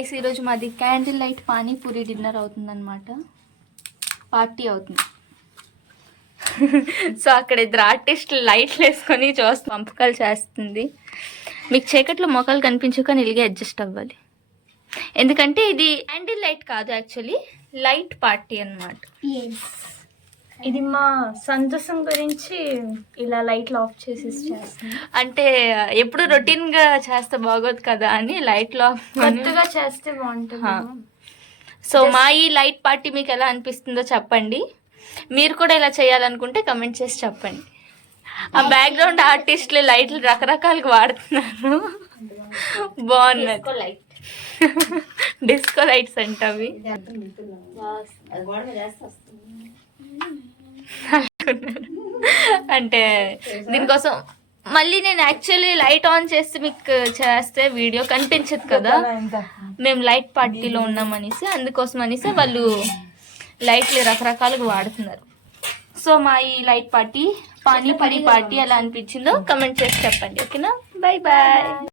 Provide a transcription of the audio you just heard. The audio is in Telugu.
గైస్ ఈరోజు మాది క్యాండిల్ లైట్ పానీపూరి డిన్నర్ అవుతుందన్నమాట. పార్టీ అవుతుంది. సో అక్కడ ఇద్దరు ఆర్టిస్టులు లైట్లు వేసుకొని చూస్తూ పంపకాలు చేస్తుంది. మీకు చీకట్లో మొక్కలు కనిపించక నిలిగే అడ్జస్ట్ అవ్వాలి, ఎందుకంటే ఇది క్యాండిల్ లైట్ కాదు, యాక్చువల్లీ లైట్ పార్టీ అన్నమాట. ఇది మా సంతోషం గురించి ఇలా లైట్లు ఆఫ్ చేసేసి చేస్తాం. అంటే ఎప్పుడు రొటీన్ గా చేస్తే బాగోదు కదా అని లైట్లు ఆఫ్ కొత్తగా చేస్తే బాగుంటుంది. సో మా ఈ లైట్ పార్టీ మీకు ఎలా అనిపిస్తుందో చెప్పండి. మీరు కూడా ఇలా చేయాలనుకుంటే కమెంట్ చేసి చెప్పండి. ఆ బ్యాక్గ్రౌండ్ ఆర్టిస్టులు లైట్లు రకరకాలుగా వాడుతున్నారు, బాగున్నది. డిస్కో లైట్స్ అంట అవి. అంటే దీనికోసం మళ్ళీ నేను యాక్చువల్లీ లైట్ ఆన్ చేస్తే మీకు చేస్తే వీడియో కనిపించదు కదా, మేము లైట్ పార్టీలో ఉన్నామనేసి, అందుకోసం అనేసి వాళ్ళు లైట్లు రకరకాలుగా వాడుతున్నారు. సో మా ఈ లైట్ పార్టీ పానీపూరి పార్టీ ఎలా అనిపించిందో కమెంట్ చేసి చెప్పండి. ఓకేనా, బాయ్ బాయ్.